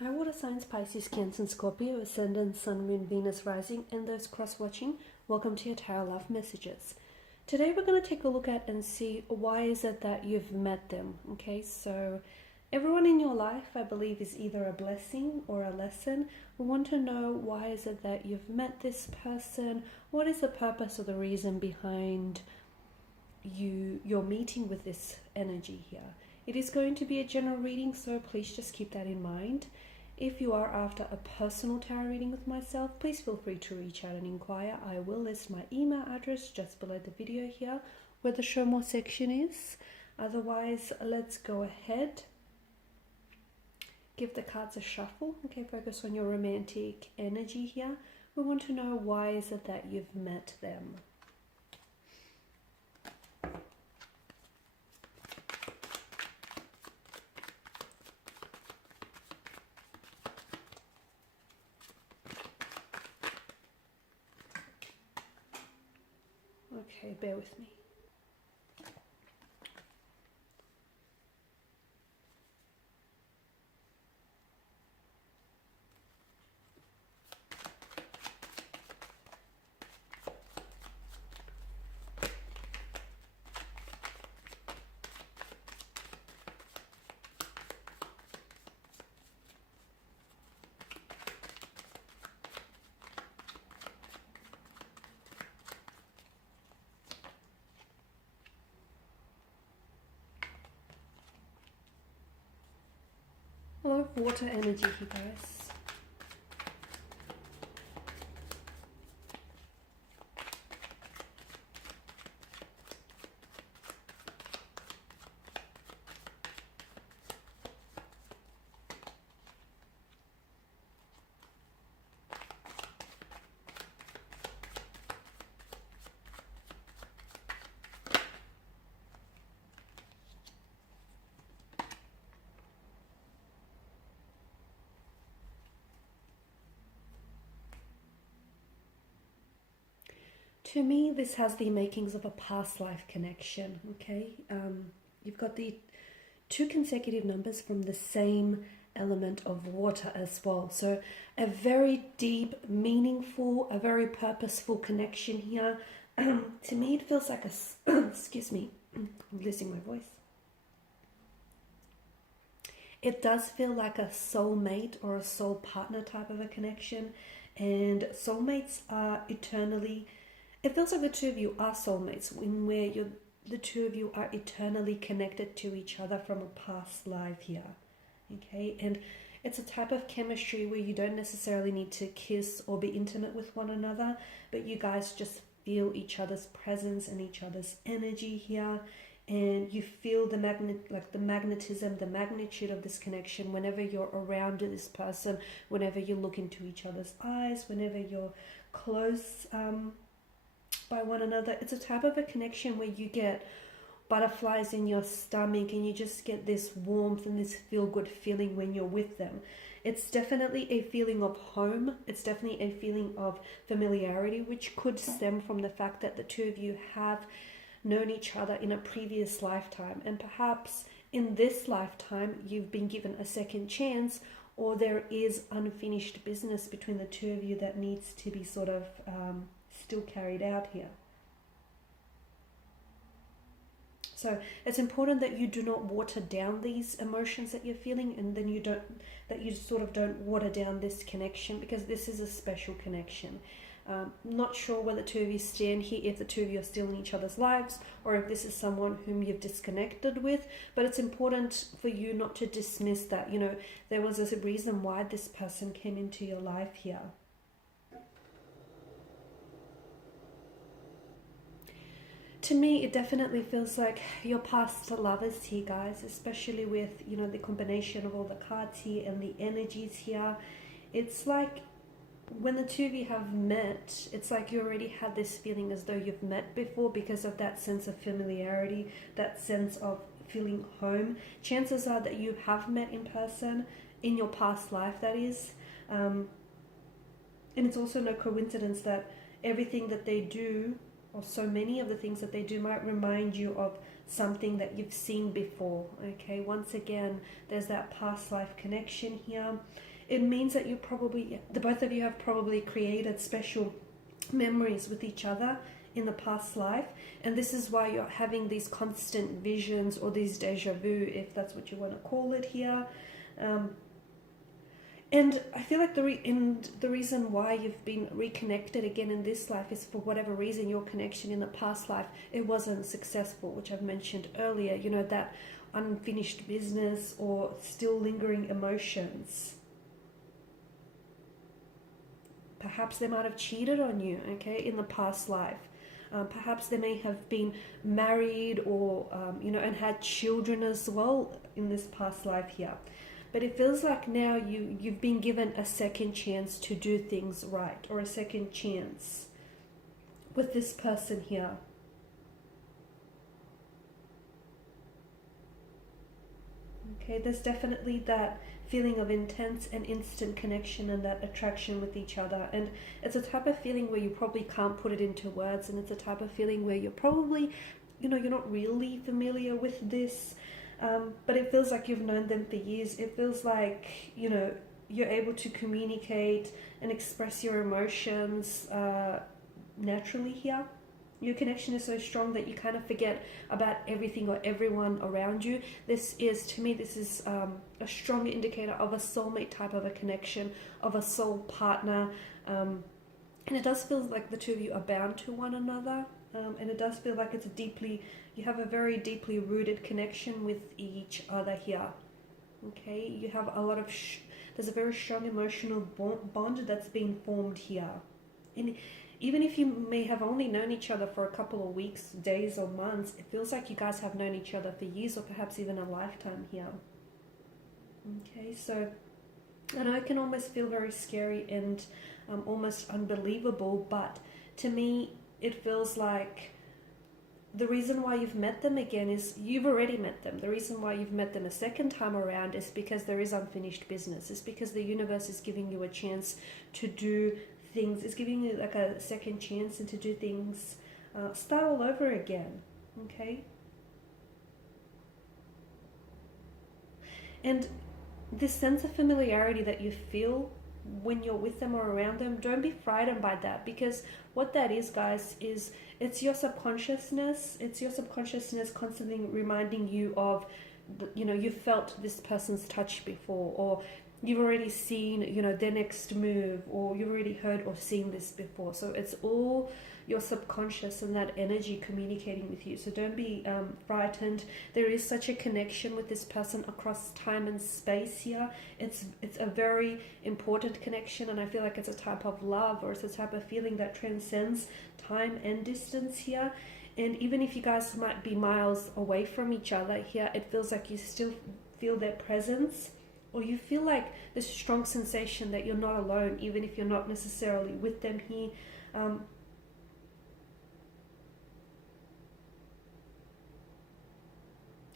Hi, water signs, Pisces, Cancer, and Scorpio, Ascendant, Sun, Moon, Venus, Rising, and those cross-watching. Welcome to your Tarot Love Messages. Today we're going to take a look at and see why is it that you've met them. Okay, so everyone in your life, I believe, is either a blessing or a lesson. We want to know why is it that you've met this person? What is the purpose or the reason behind your meeting with this energy here? It is going to be a general reading, so please just keep that in mind. If you are after a personal tarot reading with myself, please feel free to reach out and inquire. I will list my email address just below the video here where the show more section is. Otherwise, let's go ahead. Give the cards a shuffle. Okay, focus on your romantic energy here. We want to know why is it that you've met them. Okay, bear with me. A lot of water energy here, guys. To me, this has the makings of a past life connection, okay? You've got the two consecutive numbers from the same element of water as well. So a very deep, meaningful, a very purposeful connection here. To me, it feels like a, excuse me, I'm losing my voice. It does feel like a soulmate or a soul partner type of a connection. And soulmates are eternally... It feels like the two of you are soulmates, in where the two of you are eternally connected to each other from a past life here. Okay, and it's a type of chemistry where you don't necessarily need to kiss or be intimate with one another, but you guys just feel each other's presence and each other's energy here, and you feel the magnetism, the magnitude of this connection whenever you're around this person, whenever you look into each other's eyes, whenever you're close by one another. It's a type of a connection where you get butterflies in your stomach and you just get this warmth and this feel-good feeling when you're with them. It's definitely a feeling of home. It's definitely a feeling of familiarity, which could stem from the fact that the two of you have known each other in a previous lifetime, and perhaps in this lifetime you've been given a second chance, or there is unfinished business between the two of you that needs to be sort of still carried out here. So it's important that you do not water down these emotions that you're feeling, and then you sort of don't water down this connection, because this is a special connection. Not sure where the two of you stand here, if the two of you are still in each other's lives, or if this is someone whom you've disconnected with, but it's important for you not to dismiss that. You know, there was a reason why this person came into your life here. To me, it definitely feels like your past lovers here, guys, especially with, you know, the combination of all the cards here and the energies here. It's like when the two of you have met, it's like you already had this feeling as though you've met before, because of that sense of familiarity, that sense of feeling home. Chances are that you have met in person in your past life, that is. And it's also no coincidence that everything that they do, or so many of the things that they do, might remind you of something that you've seen before. Okay, once again, there's that past life connection here. It means that the both of you have probably created special memories with each other in the past life, and this is why you're having these constant visions or these deja vu, if that's what you want to call it here. And I feel like the reason why you've been reconnected again in this life is for whatever reason your connection in the past life, it wasn't successful, which I've mentioned earlier, you know, that unfinished business or still lingering emotions. Perhaps they might have cheated on you, okay, in the past life. Perhaps they may have been married or, you know, and had children as well in this past life here. But it feels like now you've been given a second chance to do things right, or a second chance with this person here. Okay, there's definitely that feeling of intense and instant connection and that attraction with each other. And it's a type of feeling where you probably can't put it into words, and it's a type of feeling where you're probably, you know, you're not really familiar with this. But it feels like you've known them for years. It feels like, you know, you're able to communicate and express your emotions naturally here. Your connection is so strong that you kind of forget about everything or everyone around you. This is, to me, this is a strong indicator of a soulmate type of a connection, of a soul partner. And it does feel like the two of you are bound to one another. And it does feel like you have a very deeply rooted connection with each other here. Okay, you have a lot of, there's a very strong emotional bond that's being formed here. And even if you may have only known each other for a couple of weeks, days or months, it feels like you guys have known each other for years or perhaps even a lifetime here. Okay, so I know it can almost feel very scary and almost unbelievable, but to me, it feels like the reason why you've met them again is you've already met them. The reason why you've met them a second time around is because there is unfinished business. It's because the universe is giving you a chance to do things. It's giving you like a second chance and to do things, start all over again. Okay? And this sense of familiarity that you feel when you're with them or around them, don't be frightened by that, because what that is, guys, is it's your subconsciousness. It's your subconsciousness constantly reminding you of, you know, you felt this person's touch before, or you've already seen, you know, their next move, or you've already heard or seen this before. So it's all your subconscious and that energy communicating with you. So don't be frightened. There is such a connection with this person across time and space here. It's a very important connection, and I feel like it's a type of love, or it's a type of feeling that transcends time and distance here. And even if you guys might be miles away from each other here, it feels like you still feel their presence, or you feel like this strong sensation that you're not alone, even if you're not necessarily with them here.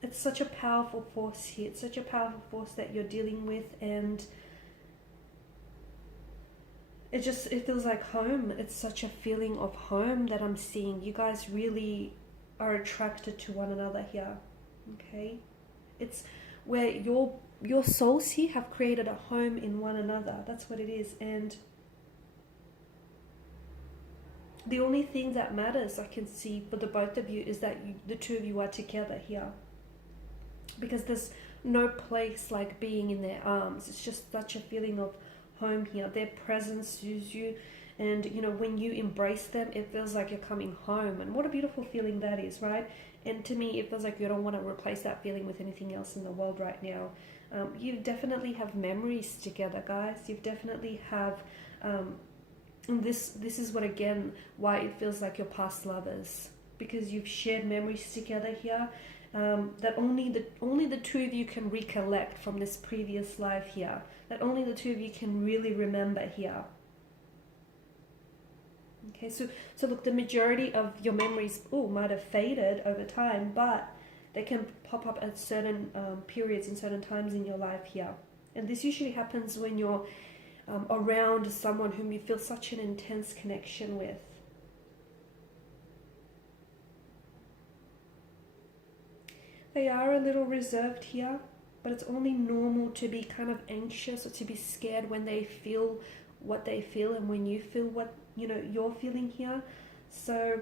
It's such a powerful force here. It's such a powerful force that you're dealing with, and it feels like home. It's such a feeling of home that I'm seeing. You guys really are attracted to one another here. Okay? It's where your souls here have created a home in one another. That's what it is. And the only thing that matters, I can see, for the both of you is that the two of you are together here. Because there's no place like being in their arms. It's just such a feeling of home here. Their presence soothes you, and you know, when you embrace them, it feels like you're coming home. And what a beautiful feeling that is, right? And to me, it feels like you don't want to replace that feeling with anything else in the world right now. You definitely have memories together, guys. You definitely have, and this is what, again, why it feels like your past lovers, because you've shared memories together here. That only the two of you can recollect from this previous life here. That only the two of you can really remember here. Okay, so look, the majority of your memories might have faded over time, but they can pop up at certain periods and certain times in your life here. And this usually happens when you're around someone whom you feel such an intense connection with. They are a little reserved here, but it's only normal to be kind of anxious or to be scared when they feel what they feel and when you feel what, you're feeling here. So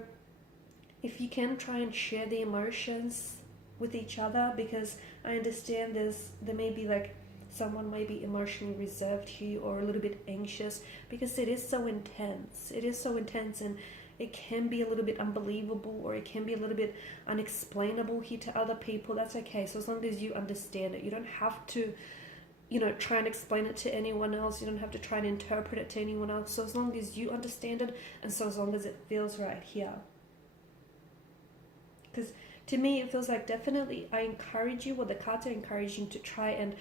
if you can, try and share the emotions with each other, because I understand there may be like someone may be emotionally reserved here or a little bit anxious, because it is so intense. It is so intense, and it can be a little bit unbelievable, or it can be a little bit unexplainable here to other people. That's okay. So as long as you understand it, you don't have to, try and explain it to anyone else. You don't have to try and interpret it to anyone else. So as long as you understand it, and so as long as it feels right here. Because to me, it feels like definitely I encourage you, or the cards are encouraging to try and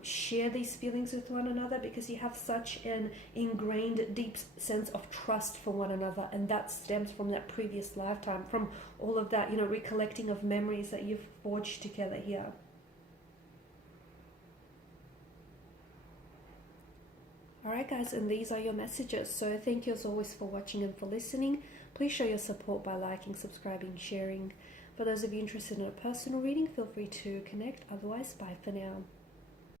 share these feelings with one another, because you have such an ingrained deep sense of trust for one another, and that stems from that previous lifetime, from all of that, recollecting of memories that you've forged together here. Alright guys, and these are your messages. So thank you as always for watching and for listening. Please show your support by liking, subscribing, sharing. For those of you interested in a personal reading, feel free to connect. Otherwise, bye for now.